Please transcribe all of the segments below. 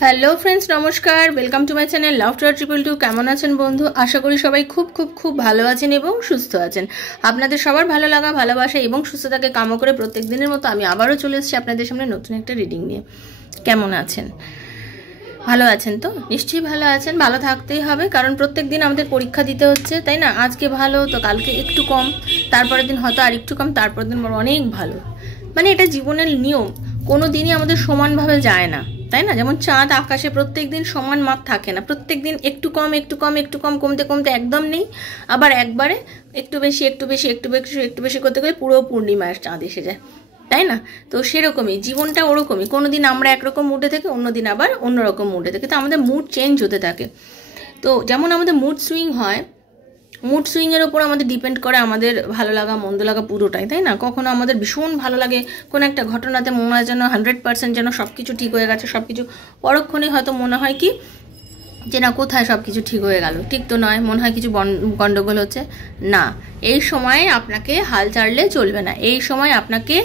Hello friends, নমস্কার। Welcome to my channel love to 222। কেমন আছেন বন্ধু? আশা করি সবাই খুব খুব খুব ভালো আছেন এবং সুস্থ আছেন। আপনাদের সবার ভালো লাগা, ভালোবাসা এবং সুস্থতাকে কামনা করে প্রত্যেক দিনের মতো আমি আবারও চলে এসেছি আপনাদের সামনে নতুন একটা রিডিং নিয়ে। কেমন আছেন? ভালো আছেন তো? নিশ্চয়ই ভালো আছেন। ভালো থাকতেই হবে, কারণ প্রত্যেক দিন আমাদের পরীক্ষা দিতে হচ্ছে, তাই না? আজকে ভালো তো কালকে একটু কম, তারপরের দিন হয়তো আর একটু কম, তারপরের দিন অনেক ভালো। মানে এটা জীবনের নিয়ম, কোনো দিনই আমাদের সমানভাবে যায় না, তাই না? যেমন চাঁদ আকাশে প্রত্যেক দিন সমান মাপ থাকে না, প্রত্যেক দিন একটু কম একটু কম একটু কম, কমতে কমতে একদম নেই, আবার একবারে একটু বেশি একটু বেশি একটু বেশি একটু বেশি করতে করে পুরো পূর্ণিমার চাঁদ এসে যায়, তাই না? তো সেরকমই জীবনটা, ওরকমই। কোনো দিন আমরা একরকম মুডে থাকি, অন্য দিন আবার অন্যরকম মুডে থাকি, তো আমাদের মুড চেঞ্জ হতে থাকে। তো যেমন আমাদের মুড সুইং হয়, মুড সুইংয়ের ওপর আমাদের ডিপেন্ড করে আমাদের ভালো লাগা মন্দ লাগা পুরোটাই, তাই না? কখনো আমাদের ভীষণ ভালো লাগে কোনো একটা ঘটনাতে, মনে হয় যেন 100% যেন সব কিছু ঠিক হয়ে গেছে, সব কিছু। পরক্ষণে হয়তো মনে হয় কি যে না, কোথায় সব কিছু ঠিক হয়ে গেল, ঠিক তো নয়, মনে হয় কিছু গন্ডগোল হচ্ছে। না, এই সময় আপনাকে হাল ছাড়লে চলবে না, এই সময় আপনাকে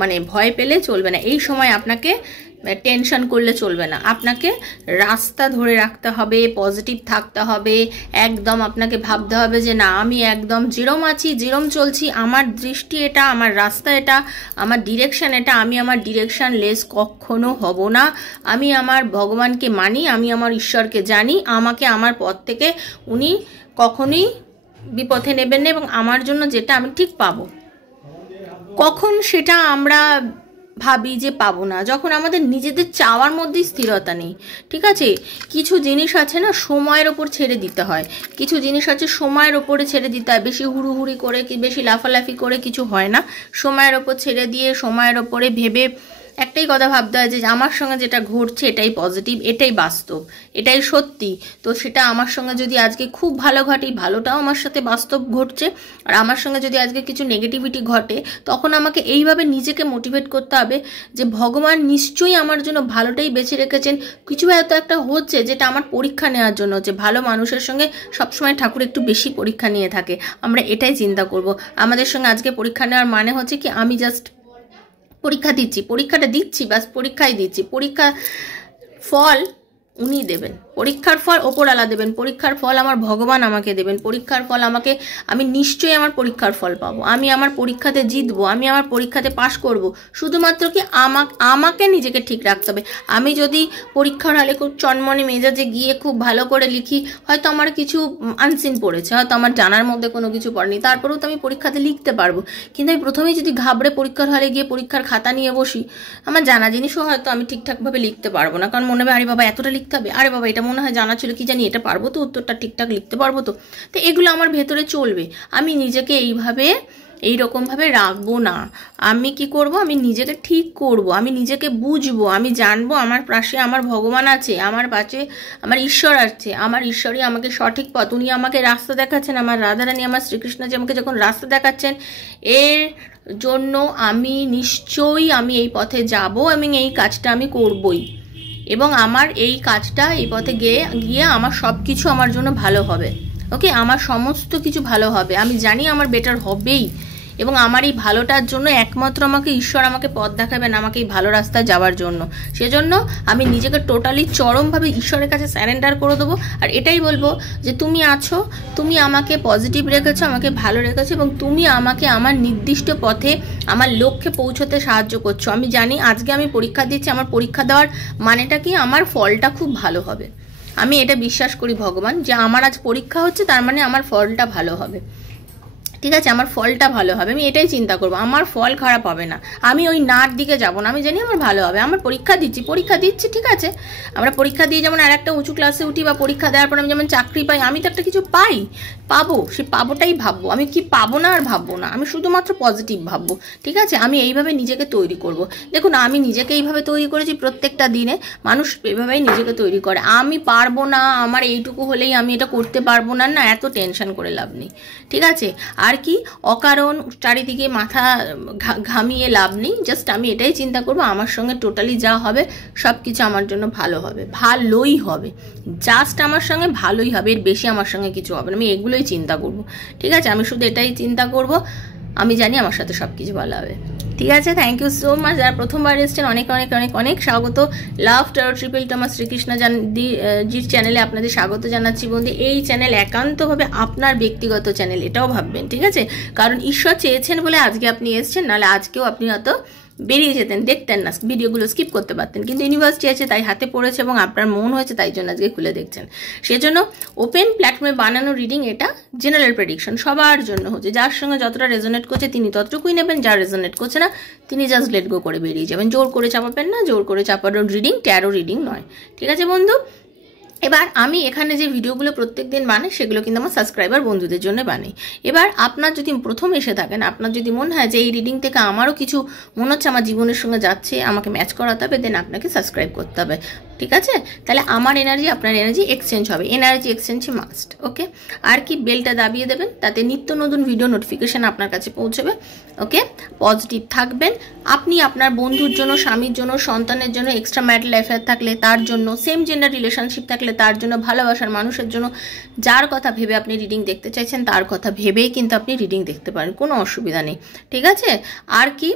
মানে ভয় পেলে চলবে না, এই সময় আপনাকে টেনশন করলে চলবে না। আপনাকে রাস্তা ধরে রাখতে হবে, পজিটিভ থাকতে হবে, একদম আপনাকে ভাবতে হবে যে না, আমি একদম যেরম আছি, যেরম চলছি, আমার দৃষ্টি এটা, আমার রাস্তা এটা, আমার ডিরেকশন এটা, আমি আমার ডিরেকশন লেস কখনো হব না। আমি আমার ভগবানকে মানি, আমি আমার ঈশ্বরকে জানি, আমাকে আমার পথ থেকে উনি কখনোই বিপথে নেবেন না, এবং আমার জন্য যেটা আমি ঠিক পাবো। কখন সেটা আমরা ভাবি যে পাবো না, যখন আমাদের নিজেদের চাওয়ার মধ্যে স্থিরতা নেই। ঠিক আছে, কিছু জিনিস আছে না, সময়ের ওপর ছেড়ে দিতে হয়, কিছু জিনিস আছে সময়ের ওপরে ছেড়ে দিতে হয়। বেশি হুড়ুহুড়ি করে কি বেশি লাফালাফি করে কিছু হয় না, সময়ের ওপর ছেড়ে দিয়ে সময়ের ওপরে ভেবে একটাই কথা ভাবতে হয় যে আমার সঙ্গে যেটা ঘটছে এটাই পজিটিভ, এটাই বাস্তব, এটাই সত্যি। তো সেটা আমার সঙ্গে যদি আজকে খুব ভালো ঘটে, ভালোটাও আমার সাথে বাস্তব ঘটছে, আর আমার সঙ্গে যদি আজকে কিছু নেগেটিভিটি ঘটে, তখন আমাকে এইভাবে নিজেকে মোটিভেট করতে হবে যে ভগবান নিশ্চয়ই আমার জন্য ভালোটাই বেছে রেখেছেন। কিছু এত একটা হচ্ছে যেটা আমার পরীক্ষা নেওয়ার জন্য হচ্ছে। ভালো মানুষের সঙ্গে সবসময় ঠাকুর একটু বেশি পরীক্ষা নিয়ে থাকে, আমরা এটাই চিন্তা করব। আমাদের সঙ্গে আজকে পরীক্ষা নেওয়ার মানে হচ্ছে কি, আমি জাস্ট পরীক্ষা দিচ্ছি, পরীক্ষাটা দিচ্ছি, বাস পরীক্ষাই দিচ্ছি। পরীক্ষা ফল উনি দেবেন, পরীক্ষার ফল ওপরওয়ালা দেবেন, পরীক্ষার ফল আমার ভগবান আমাকে দেবেন, পরীক্ষার ফল আমাকে, আমি নিশ্চয়ই আমার পরীক্ষার ফল পাবো, আমি আমার পরীক্ষাতে জিতবো, আমি আমার পরীক্ষাতে পাশ করব। শুধুমাত্র কি আমাকে নিজেকে ঠিক রাখতে হবে। আমি যদি পরীক্ষার হলে খুব চনমনে মেজাজে গিয়ে খুব ভালো করে লিখি, হয়তো আমার কিছু আনসিন পড়েছে, হয়তো আমার জানার মধ্যে কোনো কিছু পড়েনি, তারপরেও তো আমি পরীক্ষাতে লিখতে পারবো। কিন্তু আমি প্রথমেই যদি ঘাবড়ে পরীক্ষার হলে গিয়ে পরীক্ষার খাতা নিয়ে বসি, আমার জানা জিনিসও হয়তো আমি ঠিকঠাকভাবে লিখতে পারবো না, কারণ মনে হবে আরে বাবা এতটা লিখতে হবে, আরে বাবা এটা মনে হয় জানা ছিল, কি জানি এটা পারবো তো, উত্তরটা ঠিকঠাক লিখতে পারবো তো। তো এগুলো আমার ভেতরে চলবে, আমি নিজেকে এইরকমভাবে রাখবো না। আমি কি করব, আমি নিজেকে ঠিক করব, আমি নিজেকে বুঝবো, আমি জানবো আমার পাশে আমার ভগবান আছে, আমার পাশে আমার ঈশ্বর আছে, আমার ঈশ্বরই আমাকে সঠিক পথ, উনি আমাকে রাস্তা দেখাচ্ছেন, আমার রাধারানী আমার শ্রীকৃষ্ণ যে আমাকে যখন রাস্তা দেখাচ্ছেন, এর জন্য আমি নিশ্চয়ই আমি এই পথে যাব এবং এই কাজটা আমি করবই, এবং আমার এই কাজটা এই পথে গিয়ে আমার সব কিছু আমার জন্য ভালো হবে। ওকে, আমার সমস্ত কিছু ভালো হবে, আমি জানি আমার বেটার হবেই, এবং আমার এই ভালোটার জন্য একমাত্র আমাকে ঈশ্বর আমাকে পথ দেখাবেন, আমাকে এই ভালো রাস্তায় যাওয়ার জন্য। সেজন্য আমি নিজেকে টোটালি চরমভাবে ঈশ্বরের কাছে স্যারেন্ডার করে দেবো, আর এটাই বলবো যে তুমি আছো, তুমি আমাকে পজিটিভ রেখেছো, আমাকে ভালো রেখেছো, এবং তুমি আমাকে আমার নির্দিষ্ট পথে আমার লক্ষ্যে পৌঁছতে সাহায্য করছো। আমি জানি আজকে আমি পরীক্ষা দিচ্ছি, আমার পরীক্ষা দেওয়ার মানেটা কি, আমার ফলটা খুব ভালো হবে। আমি এটা বিশ্বাস করি ভগবান, যে আমার আজ পরীক্ষা হচ্ছে তার মানে আমার ফলটা ভালো হবে। ঠিক আছে, আমার ফলটা ভালো হবে, আমি এটাই চিন্তা করবো, আমার ফল খারাপ হবে না। আমি ওই নার দিকে যাব না, আমি জানি আমার ভালো হবে। আমার পরীক্ষা দিচ্ছি, ঠিক আছে। আমরা পরীক্ষা দিয়ে যেমন আর একটা উঁচু ক্লাসে উঠি, বা পরীক্ষা দেওয়ার পর আমি যেমন চাকরি পাই, আমি তো একটা কিছু পাবো, সে পাবোটাই ভাববো। আমি কি পাবো না আর ভাববো না, আমি শুধুমাত্র পজিটিভ ভাববো। ঠিক আছে, আমি এইভাবে নিজেকে তৈরি করব। দেখুন, আমি নিজেকে এইভাবে তৈরি করেছি, প্রত্যেকটা দিনে মানুষ এভাবেই নিজেকে তৈরি করে। আমি পারবো না, আমার এইটুকু হলেই আমি এটা করতে পারবো না, না এত টেনশন করে লাভ নেই। ঠিক আছে, আর কি অকারণ চারিদিকে মাথা ঘামিয়ে লাভ নেই। জাস্ট আমি এটাই চিন্তা করবো, আমার সঙ্গে টোটালি যা হবে সব কিছু আমার জন্য ভালো হবে, ভালোই হবে, জাস্ট আমার সঙ্গে ভালোই হবে, এর বেশি আমার সঙ্গে কিছু হবে না। আমি এগুলোই চিন্তা করব। ঠিক আছে, আমি শুধু এটাই চিন্তা করব, আমি জানি আমার সাথে সব কিছু ভালো হবে। ঠিক আছে, থ্যাংক ইউ সো মাচ। যারা প্রথমবার এসেছেন অনেক অনেক অনেক অনেক স্বাগত। লাভ ট্যারো ট্রিপল টু আমার শ্রীকৃষ্ণ জির চ্যানেলে আপনাদের স্বাগত জানাচ্ছি বন্ধু। এই চ্যানেল একান্তভাবে আপনার ব্যক্তিগত চ্যানেল, এটাও ভাববেন, ঠিক আছে? কারণ ঈশ্বর চেয়েছেন বলে আজকে আপনি এসেছেন, নাহলে আজকেও আপনি হয়তো বেরিয়ে যেতেন, দেখতেন না, ভিডিওগুলো স্কিপ করতে পারতেন। কিন্তু ইউনিভার্সিটি আছে তাই হাতে পড়েছে এবং আপনার মন হয়েছে তাই জন্য আজকে খুলে দেখছেন। সেজন্য ওপেন প্ল্যাটফর্মে বানানো রিডিং, এটা জেনারেল প্রেডিকশন সবার জন্য হচ্ছে। যার সঙ্গে যতটা রেজোনেট করছে তিনি ততটুকুই নেবেন, যার রেজোনেট করছে না তিনি জাস্ট লেট গো করে বেরিয়ে যাবেন। জোর করে চাপাবেন না, জোর করে চাপানো রিডিং ট্যারো রিডিং নয়, ঠিক আছে বন্ধু? এবার আমি এখানে যে ভিডিওগুলো প্রত্যেক দিন বানাই সেগুলো কিন্তু আমার সাবস্ক্রাইবার বন্ধুদের জন্য বানাই। এবার আপনার যদি প্রথম এসে থাকেন, আপনার যদি মনে হয় যে এই রিডিং থেকে আমারও কিছু মনে হচ্ছে আমার জীবনের সঙ্গে যাচ্ছে, আমাকে ম্যাচ করাতে হবে, দেন আপনাকে সাবস্ক্রাইব করতে হবে, ঠিক আছে? তাহলে আমার এনার্জি আপনার এনার্জি এক্সচেঞ্জ হবে, এনার্জি এক্সচেঞ্জ মাস্ট। ওকে, আর কি বেলটা দাবিয়ে দেবেন, তাতে নিত্য নতুন ভিডিও নোটিফিকেশান আপনার কাছে পৌঁছবে। ওকে, পজিটিভ থাকবেন। আপনি আপনার বন্ধুর জন্য, স্বামীর জন্য, সন্তানের জন্য, এক্সট্রা ম্যারিটাল অ্যাফেয়ার থাকলে তার জন্য, সেম জেন্ডার রিলেশনশিপ থাকলে তার জন্য, ভালোবাসার মানুষের জন্য, যার কথা ভেবে আপনি রিডিং দেখতে চাইছেন তার কথা ভেবেই কিন্তু আপনি রিডিং দেখতে পারেন, কোনো অসুবিধা নেই, ঠিক আছে? আর কি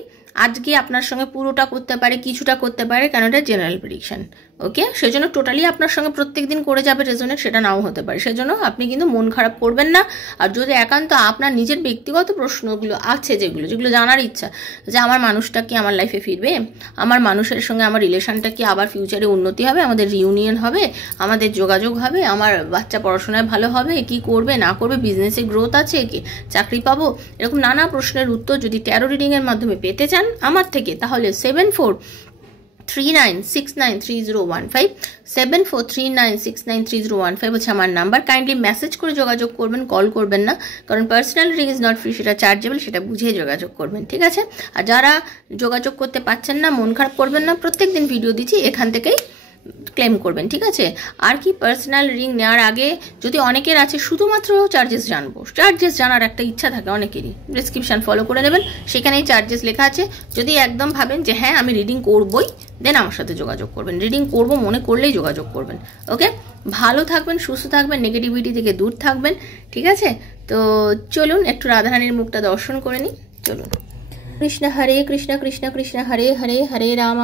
আজকে আপনার সঙ্গে পুরোটা করতে পারে, কিছুটা করতে পারে, কারণ এটা জেনারেল প্রেডিকশন। ওকে, সেজন্য টোটালি আপনার সঙ্গে প্রত্যেক দিন করে যাবে রেজোনেট, সেটা নাও হতে পারে। সেজন্য আপনি কিন্তু মন খারাপ করবেন না। আর যদি একান্ত আপনার নিজের ব্যক্তিগত প্রশ্নগুলো আছে, যেগুলো জানার ইচ্ছা, যে আমার মানুষটা কি আমার লাইফে ফিরবে, আমার মানুষের সঙ্গে আমার রিলেশনটা কি আবার ফিউচারে উন্নতি হবে, আমাদের রিউনিয়ন হবে, আমাদের যোগাযোগ হবে, আমার বাচ্চা পড়াশোনায় ভালো হবে, কি করবে না করবে, বিজনেসে গ্রোথ আছে কি, চাকরি পাবো, এরকম নানা প্রশ্নের উত্তর যদি ট্যারো রিডিংয়ের মাধ্যমে পেতে চান আমার থেকে, তাহলে 7439693015 7439693015 হচ্ছে আমার নাম্বার। কাইন্ডলি মেসেজ করে যোগাযোগ করবেন, কল করবেন না, কারণ personal reading is not free, সেটা চার্জেবল, সেটা বুঝে যোগাযোগ করবেন, ঠিক আছে? আর যারা যোগাযোগ করতে পারছেন না, মন খারাপ করবেন না, প্রত্যেক দিন ভিডিও দিচ্ছি, এখান থেকেই ক্লেম করবেন, ঠিক আছে? আর কি পার্সোনাল রিডিং নেওয়ার আগে যদি অনেকের আছে শুধুমাত্র চার্জেস জানবো, চার্জেস জানার একটা ইচ্ছা থাকে অনেকেরই, ডেসক্রিপশান ফলো করে নেবেন, সেখানেই চার্জেস লেখা আছে। যদি একদম ভাবেন যে হ্যাঁ আমি রিডিং করবই, দেন আমার সাথে যোগাযোগ করবেন, রিডিং করবো মনে করলেই যোগাযোগ করবেন। ওকে, ভালো থাকবেন, সুস্থ থাকবেন, নেগেটিভিটি থেকে দূর থাকবেন, ঠিক আছে? তো চলুন একটু রাধারানীর মুখটা দর্শন করে নিই, চলুন। কৃষ্ণ হরে কৃষ্ণ কৃষ্ণ কৃষ্ণ হরে হরে, হরে রাম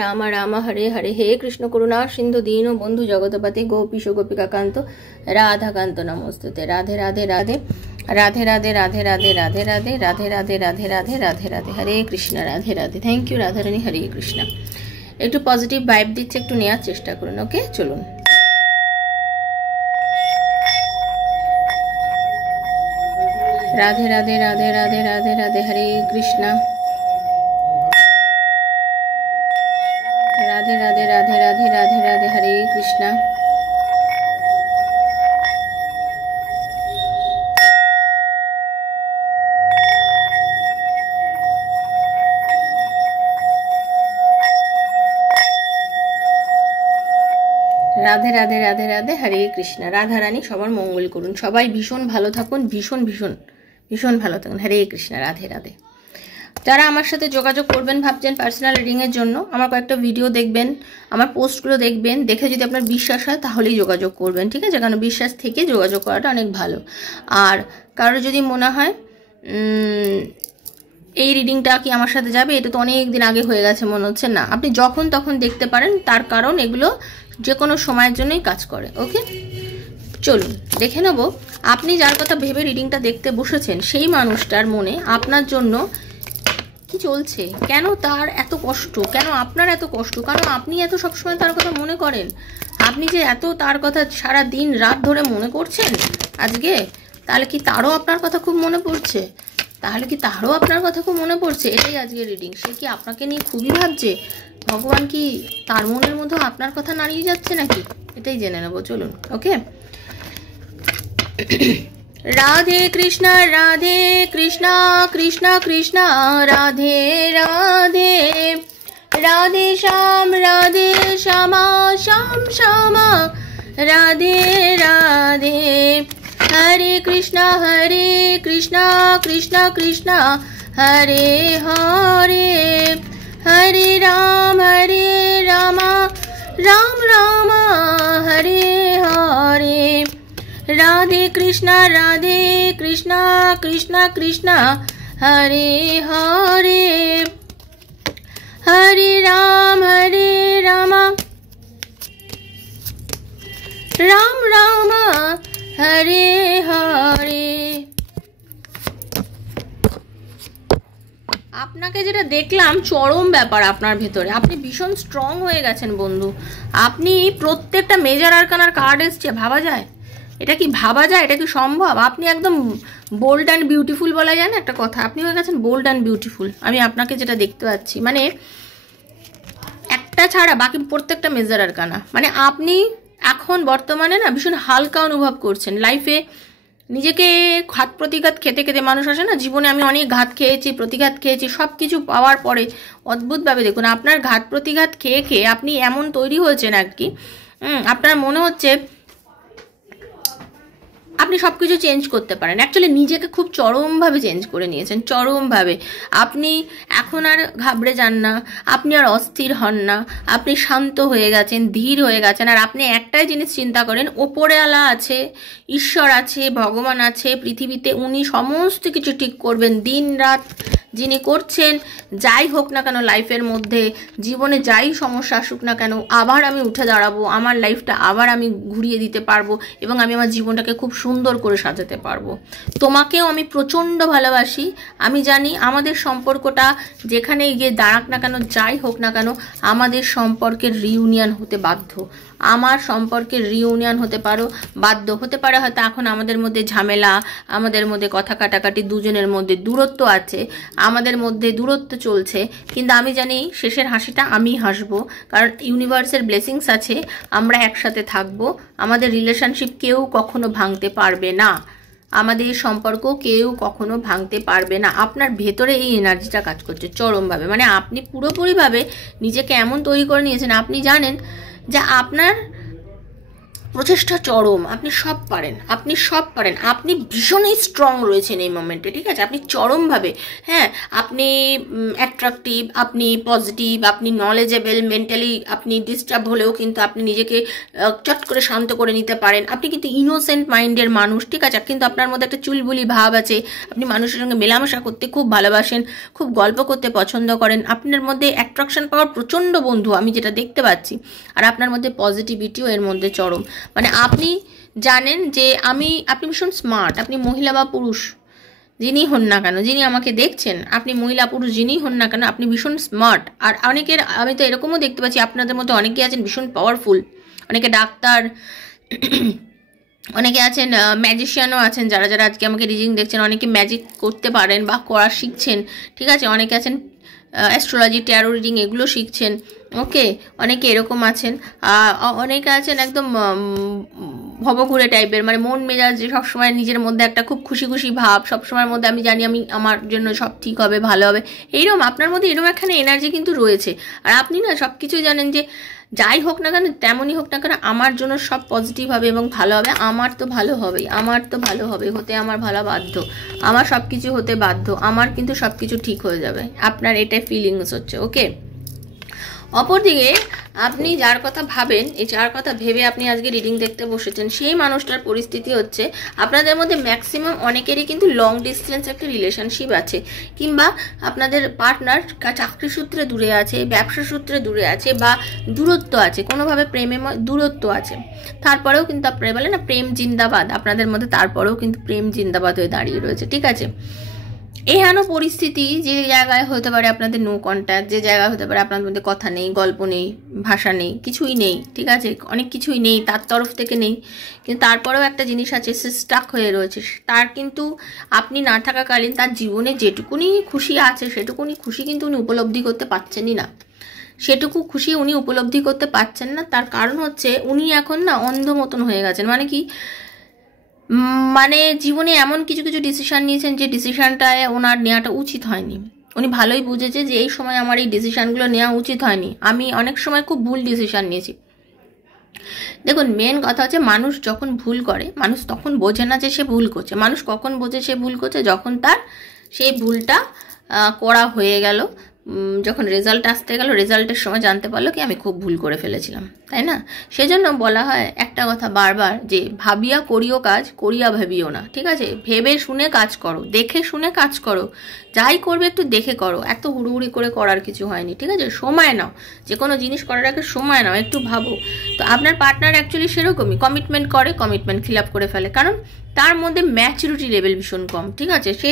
রাম রাম হরে হরে, হে কৃষ্ণ করুণা সিন্ধু দীন বন্ধু জগৎপতি গোপীশ গোপিকাকান্ত রাধাকান্ত নমস্তুতে। রাধে রাধে রাধে রাধে রাধে রাধে রাধে রাধে রাধে রাধে রাধে রাধে রাধে রাধে রাধে, হরে কৃষ্ণ, রাধে রাধে। থ্যাংক ইউ রাধারানী, হরে কৃষ্ণ। একটু পজিটিভ ভাইব দিচ্ছে, একটু নেওয়ার চেষ্টা করুন। ওকে, চলুন। রাধে রাধে রাধে রাধে রাধে রাধে, হরে কৃষ্ণ। রাধে রাধে রাধে রাধে রাধে রাধে, হরে কৃষ্ণ। রাধে রাধে রাধে রাধে, হরে কৃষ্ণ। রাধারানী সবার মঙ্গল করুন, সবাই ভীষণ ভালো থাকুন, ভীষণ ভীষণ ভীষণ ভালো থাকুন, হরে কৃষ্ণ, রাধে রাধে। যারা আমার সাথে যোগাযোগ করবেন ভাবছেন পার্সোনাল রিডিংয়ের জন্য, আমার কয়েকটা ভিডিও দেখবেন, আমার পোস্টগুলো দেখবেন, দেখে যদি আপনার বিশ্বাস হয় তাহলেই যোগাযোগ করবেন, ঠিক আছে? কারণ বিশ্বাস থেকে যোগাযোগ করাটা অনেক ভালো। আর কারো যদি মনে হয় এই রিডিংটা কি আমার সাথে যাবে, এটা তো অনেক দিন আগে হয়ে গেছে মনে হচ্ছে, না, আপনি যখন তখন দেখতে পারেন, তার কারণ এগুলো যে কোনো সময়ের জন্যই কাজ করে। ওকে, চলুন দেখে নেব আপনি যার কথা ভেবে রিডিংটা দেখতে বসেছেন সেই মানুষটার মনে আপনার জন্য কি চলছে, কেন তার এত কষ্ট, কেন আপনার এত কষ্ট, কারণ আপনি এত সবসময় তার কথা মনে করেন, আপনি যে এত তার কথা সারা দিন রাত ধরে মনে করছেন আজকে, তাহলে কি তারও আপনার কথা খুব মনে পড়ছে? এটাই আজকে রিডিং। সে কি আপনাকে নিয়ে খুবই ভাবছে? ভগবান কি তার মনের মধ্যে আপনার কথা নাড়িয়ে যাচ্ছে নাকি? এটাই জেনে নেব, চলুন। ওকে, রাধে কৃষ্ণ কৃষ্ণ কৃষ্ণ রাধে রাধে, রাধে শ্যাম শ্যাম শ্যামা, রাধে রাধে, হরে কৃষ্ণ কৃষ্ণ কৃষ্ণ হরে হরে, হরে রাম রাম রাম হরে হরে, রাধে কৃষ্ণ কৃষ্ণ কৃষ্ণ হরে হরে হরে রাম রাম রাম হরে হরে। আপনাকে যেটা দেখলাম চরম ব্যাপার আপনার ভেতরে, আপনি ভীষণ স্ট্রং হয়ে গেছেন বন্ধু। আপনি প্রত্যেকটা মেজর আরকানার কার্ড এসছে, ভাবা যায়? এটা কি ভাবা যায়? এটা কি সম্ভব? আপনি একদম বোল্ড অ্যান্ড বিউটিফুল বলা যায় না একটা কথা, আপনি হয়ে গেছেন বোল্ড অ্যান্ড বিউটিফুল। আমি আপনাকে যেটা দেখতে পাচ্ছি, মানে একটা ছাড়া বাকি প্রত্যেকটা মেজর আরকানা, মানে আপনি এখন বর্তমানে না ভীষণ হালকা অনুভব করছেন লাইফে। নিজেকে ঘাত প্রতিঘাত খেতে খেতে, মানুষ আসে না জীবনে, আমি অনেক ঘাত খেয়েছি, প্রতিঘাত খেয়েছি, সব কিছু পাওয়ার পরে অদ্ভুতভাবে দেখুন আপনার ঘাত প্রতিঘাত খেয়ে খেয়ে আপনি এমন তৈরি হয়েছেন আর কি, আপনার মনে হচ্ছে আপনি সব কিছু চেঞ্জ করতে পারেন। অ্যাকচুয়ালি নিজেকে খুব চরমভাবে চেঞ্জ করে নিয়েছেন, চরমভাবে। আপনি এখন আর ঘাবড়ে যান না, আপনি আর অস্থির হন না, আপনি শান্ত হয়ে গেছেন, ধীর হয়ে গেছেন। আর আপনি একটাই জিনিস চিন্তা করেন, ওপরেওয়ালা আছে, ঈশ্বর আছে, ভগবান আছে পৃথিবীতে, উনি সমস্ত কিছু ঠিক করবেন। দিন রাত যিনি করছেন, যাই হোক না কেন লাইফের মধ্যে, জীবনে যাই সমস্যা আসুক না কেন, আবার আমি উঠে দাঁড়াবো, আমার লাইফটা আবার আমি ঘুরিয়ে দিতে পারবো এবং আমি আমার জীবনটাকে খুব সুন্দর করে সাজাতে পারবো। তোমাকেও আমি প্রচণ্ড ভালোবাসি। আমি জানি আমাদের সম্পর্কটা যেখানে গিয়ে দাঁড়াক না কেন, যাই হোক না কেন, আমাদের সম্পর্কের রিউনিয়ন হতে বাধ্য। আমার সম্পর্কের রিউনিয়ন হতে হতে পারে হয়তো এখন আমাদের মধ্যে ঝামেলা, আমাদের মধ্যে কথা কাটাকাটি, দুজনের মধ্যে দূরত্ব আছে, আমাদের মধ্যে দূরত্ব চলছে, কিন্তু আমি জানি শেষের হাসিটা আমি হাসবো, কারণ ইউনিভার্সের ব্লেসিংস আছে, আমরা একসাথে থাকবো। আমাদের রিলেশনশিপ কেউ কখনো ভাঙতে পারবে না, আমাদের সম্পর্ক কেউ কখনো ভাঙতে পারবে না। আপনার ভেতরে এই এনার্জিটা কাজ করছে চরমভাবে, মানে আপনি পুরোপুরিভাবে নিজেকে এমন তৈরি করে নিয়েছেন, আপনি জানেন যে আপনার প্রচেষ্টা চরম, আপনি সব পারেন, আপনি সব পারেন, আপনি ভীষণই স্ট্রং রয়েছেন এই মোমেন্টে, ঠিক আছে? আপনি চরমভাবে, হ্যাঁ, আপনি অ্যাট্রাকটিভ, আপনি পজিটিভ, আপনি নলেজেবল, মেন্টালি আপনি ডিস্টার্ব হলেও কিন্তু আপনি নিজেকে চট করে শান্ত করে নিতে পারেন। আপনি কিন্তু ইনোসেন্ট মাইন্ডের মানুষ, ঠিক আছে? কিন্তু আপনার মধ্যে একটা চুলবুলি ভাব আছে, আপনি মানুষের সঙ্গে মেলামেশা করতে খুব ভালোবাসেন, খুব গল্প করতে পছন্দ করেন, আপনার মধ্যে অ্যাট্রাকশন পাওয়ার প্রচণ্ড বন্ধু আমি যেটা দেখতে পাচ্ছি। আর আপনার মধ্যে পজিটিভিটিও এর মধ্যে চরম, মানে আপনি জানেন যে আপনি ভীষণ স্মার্ট। আপনি মহিলা বা পুরুষ যিনি হন না কেন, যিনি আমাকে দেখছেন, আপনি মহিলা পুরুষ যিনি হন না কেন, আপনি ভীষণ স্মার্ট। আর অনেকের, আমি তো এরকমও দেখতে পাচ্ছি আপনাদের মধ্যে অনেকে আছেন ভীষণ পাওয়ারফুল, অনেকে ডাক্তার, অনেকে আছেন ম্যাজিশিয়ানও আছেন, যারা যারা আজকে আমাকে রিডিং দেখছেন, অনেকে ম্যাজিক করতে পারেন বা করা শিখছেন, ঠিক আছে? অনেকে আছেন অ্যাস্ট্রোলজি, ট্যারো রিডিং এগুলো শিখছেন, ওকে? অনেকে এরকম আছেন, অনেকে আছেন একদম ভবঘুরে টাইপের, মানে মন মেজাজ সবসময় নিজের মধ্যে একটা খুব খুশি খুশি ভাব সবসময়ের মধ্যে, আমি জানি আমার জন্য সব ঠিক হবে, ভালো হবে, এইরকম আপনার মধ্যে এরকম একখানে এনার্জি কিন্তু রয়েছে। আর আপনি না সব কিছুই জানেন যে যাই হোক না কেন, তেমনই হোক না কেন, আমার জন্য সব পজিটিভ হবে এবং ভালো হবে, আমার তো ভালো হবেই, আমার তো ভালো হবে, হতে আমার ভালো বাধ্য, আমার সব কিছু হতে বাধ্য, আমার কিন্তু সব কিছু ঠিক হয়ে যাবে, আপনার এটাই ফিলিংস হচ্ছে, ওকে? অপরদিকে আপনি যার কথা ভাবেন, এই যার কথা ভেবে আপনি আজকে রিডিং দেখতে বসেছেন, সেই মানুষটার পরিস্থিতি হচ্ছে আপনাদের মধ্যে ম্যাক্সিমাম অনেকেরই কিন্তু লং ডিস্টেন্স একটা রিলেশনশিপ আছে, কিংবা আপনাদের পার্টনার চাকরি সূত্রে দূরে আছে, ব্যবসা সূত্রে দূরে আছে, বা দূরত্ব আছে, কোনোভাবে প্রেমে দূরত্ব আছে। তারপরেও কিন্তু আপনারা বলে না প্রেম জিন্দাবাদ, আপনাদের মধ্যে তারপরেও কিন্তু প্রেম জিন্দাবাদ হয়ে দাঁড়িয়ে রয়েছে, ঠিক আছে? এহেন পরিস্থিতি যে জায়গায় হতে পারে আপনাদের নো কন্ট্যাক্ট, যে জায়গায় হতে পারে আপনাদের মধ্যে কথা নেই, গল্প নেই, ভাষা নেই, কিছুই নেই, ঠিক আছে? অনেক কিছুই নেই, তার তরফ থেকে নেই, কিন্তু তারপরেও একটা জিনিস আছে, সে স্টাক হয়ে রয়েছে। তার কিন্তু আপনি না থাকাকালীন তার জীবনে যেটুকুনি খুশি আছে সেটুকুনি খুশি কিন্তু উনি উপলব্ধি করতে পারছেনই না, সেটুকু খুশি উনি উপলব্ধি করতে পারছেন না। তার কারণ হচ্ছে উনি এখন না অন্ধ মতন হয়ে গেছেন, মানে কি, মানে জীবনে এমন কিছু কিছু ডিসিশান নিয়েছেন যে ডিসিশানটায় ওনার নেওয়াটা উচিত হয়নি। উনি ভালোই বুঝেছে যে এই সময় আমার এই ডিসিশানগুলো নেওয়া উচিত হয়নি, আমি অনেক সময় খুব ভুল ডিসিশান নিয়েছি। দেখুন, মেন কথা হচ্ছে মানুষ যখন ভুল করে, মানুষ তখন বোঝে না যে সে ভুল করছে। মানুষ কখন বোঝে সে ভুল করছে? যখন তার সেই ভুলটা করা হয়ে গেল, যখন রেজাল্ট আসতে গেল, রেজাল্টের সময় জানতে পারলো কি আমি খুব ভুল করে ফেলেছিলাম, তাই না? সেজন্য বলা হয় একটা কথা বারবার, যে ভাবিয়া করিও কাজ, করিয়া ভাবিও না। ঠিক আছে, ভেবে শুনে কাজ করো, দেখে শুনে কাজ করো, যাই করবে একটু দেখে করো, এত হুড়ুহুড়ি করে করার কিছু হয়নি। ঠিক আছে, সময় নাও, যে কোনো জিনিস করার আগে সময় নাও, একটু ভাবো। তো আপনার পার্টনার অ্যাকচুয়ালি সেরকমই, কমিটমেন্ট করে, কমিটমেন্ট ফিল আপ করে ফেলে, কারণ তার মধ্যে ম্যাচুরিটি লেভেল ভীষণ কম। ঠিক আছে, সে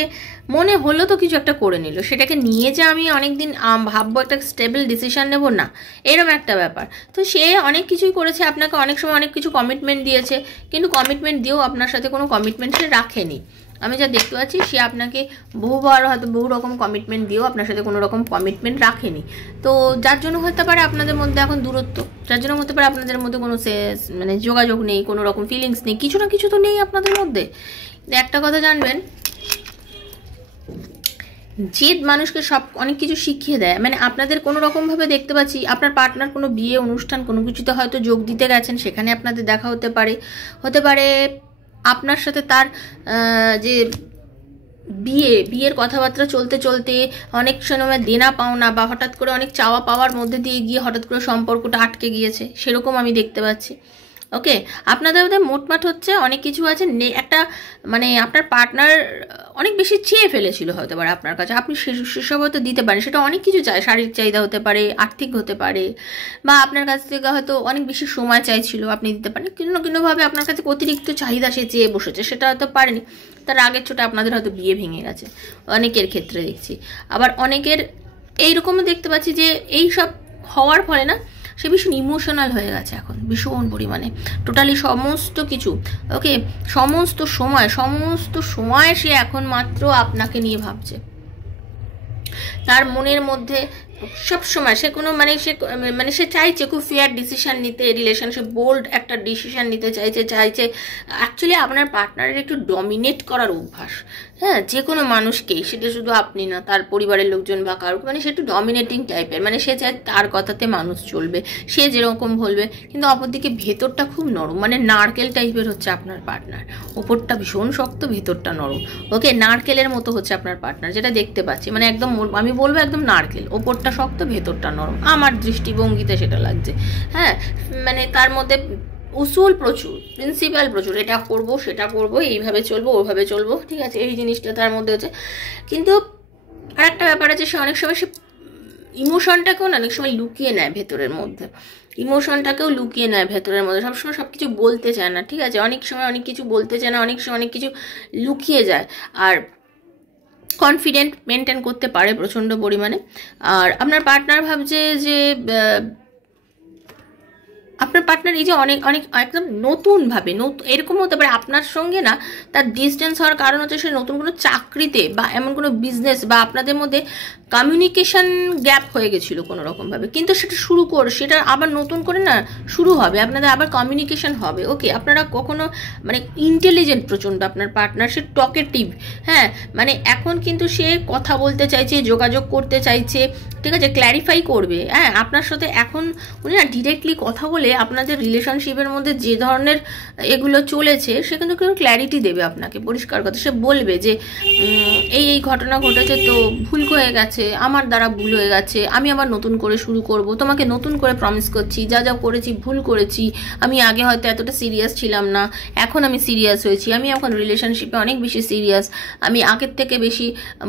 মনে হলো তো কিছু একটা করে নিল, সেটাকে নিয়ে যে আমি অনেকদিন ভাববো একটা স্টেবল ডিসিশন নেব, না, এরকম একটা ব্যাপার। তো সে অনেক কিছুই করেছে, আপনাকে অনেক সময় অনেক কিছু কমিটমেন্ট দিয়েছে, কিন্তু কমিটমেন্ট দিয়েও আপনার সাথে কোনো কমিটমেন্ট সে রাখেনি। আমি যা দেখতে পাচ্ছি, সে আপনাকে বহুবার হয়তো বহু রকম কমিটমেন্ট দিয়েও আপনার সাথে কোনো রকম কমিটমেন্ট রাখেনি। তো যার জন্য হতে পারে আপনাদের মধ্যে এখন দূরত্ব, যার জন্য হতে পারে আপনাদের মধ্যে কোনো মানে যোগাযোগ নেই, কোনো রকম ফিলিংস নেই, কিছু না কিছু তো নেই আপনাদের মধ্যে। একটা কথা জানবেন, জেদ মানুষকে অনেক কিছু শিখিয়ে দেয়। মানে আপনাদের কোনো রকমভাবে দেখতে পাচ্ছি, আপনার পার্টনার কোনো বিয়ে অনুষ্ঠান কোনো কিছুতে হয়তো যোগ দিতে গেছেন, সেখানে আপনাদের দেখা হতে পারে আপনার সাথে তার যে বিয়ের কথাবার্তা চলতে চলতে অনেক সময় দেনা পাওনা বা হঠাৎ করে অনেক চাওয়া পাওয়ার মধ্যে দিয়ে গিয়ে হঠাৎ করে সম্পর্কটা আটকে গিয়েছে, সেরকম আমি দেখতে পাচ্ছি। ওকে, আপনাদের মধ্যে মোটমাট হচ্ছে অনেক কিছু আছে, একটা মানে আপনার পার্টনার অনেক বেশি চেয়ে ফেলেছিল হতে পারে আপনার কাছে, আপনি সেসব হয়তো দিতে পারেন। সেটা অনেক কিছু চায়, শারীরিক চাহিদা হতে পারে, আর্থিক হতে পারে, বা আপনার কাছ থেকে হয়তো অনেক বেশি সময় চাইছিল, আপনি দিতে পারেন। কোনোভাবে আপনার কাছে অতিরিক্ত চাহিদা সে চেয়ে বসেছে, সেটা হয়তো পারেনি, তার আগের ছোটো আপনাদের হয়তো বিয়ে ভেঙে গেছে, অনেকের ক্ষেত্রে দেখছি। আবার অনেকের এইরকমও দেখতে পাচ্ছি যে এই সব হওয়ার ফলে না, সে ভীষণ ইমোশনাল হয়ে গেছে এখন, ভীষণ পরিমাণে, টোটালি সমস্ত কিছু। ওকে, সমস্ত সময় সে এখন মাত্র আপনাকে নিয়ে ভাবছে। তার মনের মধ্যে সব সময় সে কোনো মানে সে চাইছে খুব ফেয়ার ডিসিশন নিতে, রিলেশনশিপ বোল্ড একটা ডিসিশন নিতে চাইছে। অ্যাকচুয়ালি আপনার পার্টনারের একটু ডমিনেট করার অভ্যাস, হ্যাঁ, যে কোনো মানুষকেই, সেটা শুধু আপনি না, তার পরিবারের লোকজন বা কারোর, মানে সে একটু ডমিনেটিং টাইপের, মানে সে চায় তার কথাতে মানুষ চলবে, সে যেরকম বলবে। কিন্তু অপরদিকে ভেতরটা খুব নরম, মানে নারকেল টাইপের হচ্ছে আপনার পার্টনার, ওপরটা ভীষণ শক্ত, ভেতরটা নরম। ওকে, নারকেলের মতো হচ্ছে আপনার পার্টনার, যেটা দেখতে পাচ্ছি, মানে একদম আমি বলবো একদম নারকেল, ওপরটা শক্ত, ভেতরটা নরম, আমার দৃষ্টিভঙ্গিতে সেটা লাগছে। হ্যাঁ, মানে তার মধ্যে উসুল প্রচুর, প্রিন্সিপাল প্রচুর, এটা করব সেটা করব, এইভাবে চলবো ওভাবে চলবো। ঠিক আছে, এই জিনিসটা তার মধ্যে হচ্ছে। কিন্তু আর একটা ব্যাপার আছে, সে অনেক সময় সে ইমোশনটাকেও না অনেক সময় লুকিয়ে নেয় ভেতরের মধ্যে, সবসময় সব কিছু বলতে চায় না। ঠিক আছে, অনেক সময় অনেক কিছু বলতে চায় না, অনেক সময় অনেক কিছু লুকিয়ে যায়। আর কনফিডেন্ট মেনটেন করতে পারে প্রচণ্ড পরিমাণে। আর আপনার পার্টনার ভাবছে যে আপনার পার্টনার এই যে অনেক একদম নতুনভাবে এরকম হতে পারে আপনার সঙ্গে না, তার ডিস্টেন্স হওয়ার কারণ হচ্ছে সে নতুন কোনো চাকরিতে বা এমন কোনো বিজনেস বা আপনাদের মধ্যে কমিউনিকেশন গ্যাপ হয়ে গেছিলো কোনো রকমভাবে, কিন্তু সেটা আবার নতুন করে না শুরু হবে, আপনাদের আবার কমিউনিকেশন হবে। ওকে, আপনারা কখনো মানে ইন্টেলিজেন্ট প্রচণ্ড আপনার পার্টনার, সে টকেটিভ, হ্যাঁ, মানে এখন কিন্তু সে কথা বলতে চাইছে, যোগাযোগ করতে চাইছে, ঠিক আছে, ক্ল্যারিফাই করবে। হ্যাঁ, আপনার সাথে এখন উনি না ডিরেক্টলি কথা বলে আপনাদের রিলেশনশিপের মধ্যে যে ধরনের এগুলো চলেছে সে কিন্তু কোনো ক্ল্যারিটি দেবে আপনাকে, পরিষ্কার কথা। সে বলবে যে এই ঘটনা ঘটেছে, তো ভুল হয়ে গেছে, আমার দ্বারা ভুল হয়ে গেছে, আমি আবার নতুন করে শুরু করব, তোমাকে নতুন করে প্রমিস করছি, যা করেছি ভুল করেছি, আমি আগে হয়তো এতটা সিরিয়াস ছিলাম না, এখন আমি সিরিয়াস হয়েছি, আমি এখন রিলেশনশিপে অনেক বেশি সিরিয়াস, আমি আগের থেকে বেশি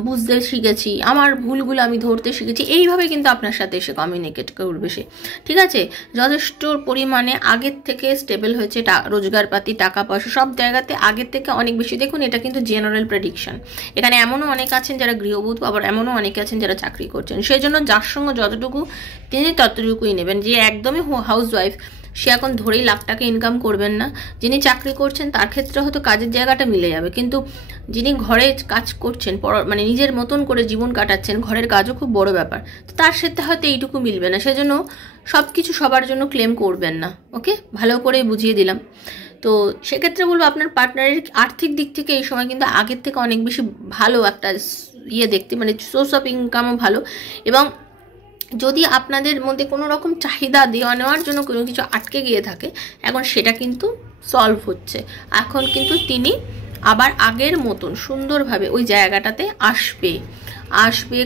বুঝতে শিখেছি, আমার ভুলগুলো আমি ধরতে শিখেছি। এইভাবে কিন্তু আপনার সাথে এসে কমিউনিকেট করবে সে। ঠিক আছে, যথেষ্ট পরিমাণে আগের থেকে স্টেবল হয়েছে, রোজগারপাতি, টাকা পয়সা সব জায়গাতে আগের থেকে অনেক বেশি। দেখুন, এটা কিন্তু জেনারেল প্রেডিকশন, এখানে এমনও অনেক আছেন যারা গৃহবধূ, আবার এমনও অনেকে আছেন যারা চাকরি করছেন। সেই জন্য যার সঙ্গে যতটুকু তিনি ততটুকুই নেবেন। যে একদমই হাউসওয়াইফ, সে এখন ধরেই লাখ টাকা ইনকাম করবেন না। যিনি চাকরি করছেন তার ক্ষেত্রে হয়তো কাজের জায়গাটা মিলে যাবে, কিন্তু যিনি ঘরে কাজ করছেন, মানে নিজের মতন করে জীবন কাটাচ্ছেন, ঘরের কাজও খুব বড় ব্যাপার, তো তার সাথে হয়তো এইটুকু মিলবে না। সেজন্য সব কিছু সবার জন্য ক্লেম করবেন না। ওকে, ভালো করে বুঝিয়ে দিলাম। তো সেক্ষেত্রে বলবো আপনার পার্টনারের আর্থিক দিক থেকে এই সময় কিন্তু আগের থেকে অনেক বেশি ভালো একটা দেখতে, মানে সোর্স অফ ইনকামও ভালো। এবং যদি আপনাদের মধ্যে কোনো রকম চাহিদা দেওয়া নেওয়ার জন্য কোনো কিছু আটকে গিয়ে থাকে, এখন সেটা কিন্তু সলভ হচ্ছে। এখন কিন্তু তিনি আবার আগের মতন সুন্দরভাবে ওই জায়গাটাতে আসবে,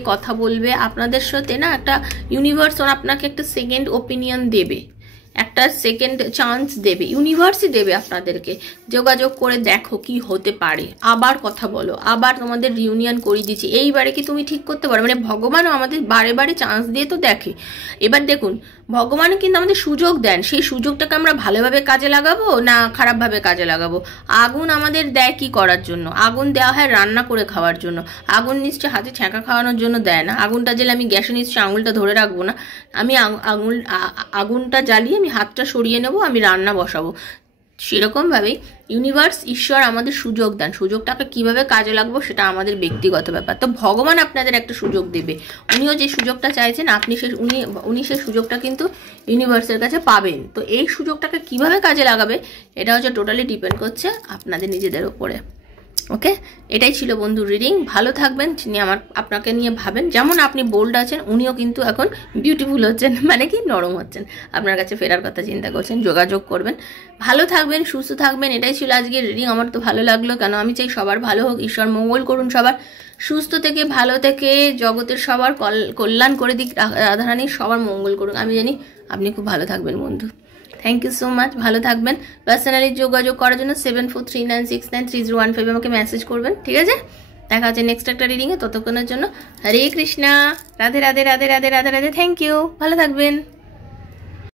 কথা বলবে আপনাদের সাথে। না, একটা ইউনিভার্স আপনাকে একটা সেকেন্ড ওপিনিয়ন দেবে, একটা সেকেন্ড চান্স দেবে, ইউনিভার্সই দেবে আপনাদেরকে। যোগাযোগ করে দেখো কি হতে পারে, আবার কথা বলো, আবার তোমাদের রিউনিয়ন করিয়ে দিচ্ছি, এইবারে কি তুমি ঠিক করতে পারো। মানে ভগবানও আমাদের বারে বারে চান্স দিয়ে তো দেখে। এবার দেখুন, ভগবানও কিন্তু আমাদের সুযোগ দেন, সেই সুযোগটাকে আমরা ভালোভাবে কাজে লাগাবো না খারাপভাবে কাজে লাগাবো। আগুন আমাদের দেয় কি করার জন্য? আগুন দেওয়া হয় রান্না করে খাওয়ার জন্য। আগুন নিশ্চয় হাতে ছ্যাঁকা খাওয়ানোর জন্য দেয় না। আগুনটা জ্বেলে আমি গ্যাসে নিশ্চয় আঙুলটা ধরে রাখবো না, আমি আগুনটা জ্বালিয়ে আমি হাতটা সরিয়ে নেব, আমি রান্না বসাবো। সেরকমভাবেই ইউনিভার্স, ঈশ্বর আমাদের সুযোগ দেন, সুযোগটাকে কিভাবে কাজে লাগবো সেটা আমাদের ব্যক্তিগত ব্যাপার। তো ভগবান আপনাদের একটা সুযোগ দেবে, উনিও যে সুযোগটা চাইছেন উনি সেই সুযোগটা কিন্তু ইউনিভার্সের কাছে পাবেন। তো এই সুযোগটাকে কিভাবে কাজে লাগাবে এটা হচ্ছে টোটালি ডিপেন্ড করছে আপনাদের নিজেদের উপরে। ওকে, এটাই ছিল বন্ধুর রিডিং। ভালো থাকবেন, আপনাকে নিয়ে ভাবেন। যেমন আপনি বোল্ড আছেন, উনিও কিন্তু এখন বিউটিফুল হচ্ছেন, মানে কি নরম হচ্ছেন, আপনার কাছে ফেরার কথা চিন্তা করছেন, যোগাযোগ করবেন। ভালো থাকবেন, সুস্থ থাকবেন। এটাই ছিল আজকের রিডিং। আমার তো ভালো লাগলো, কেন আমি চাই সবার ভালো হোক, ঈশ্বর মঙ্গল করুন সবার, সুস্থ থেকে ভালো থেকে জগতের সবার কল্যাণ করে দিক রাধারানী, সবার মঙ্গল করুন। আমি জানি আপনি খুব ভালো থাকবেন বন্ধু। থ্যাংক ইউ সো মাচ, ভালো থাকবেন। পার্সোনালি যোগাযোগ করার জন্য 7439693015 আমাকে মেসেজ করবেন, ঠিক আছে? দেখা হচ্ছে নেক্সট একটা রিডিংয়ে, ততক্ষণের জন্য হরে কৃষ্ণা, রাধে রাধে রাধে রাধে রাধে রাধে। থ্যাংক ইউ, ভালো থাকবেন।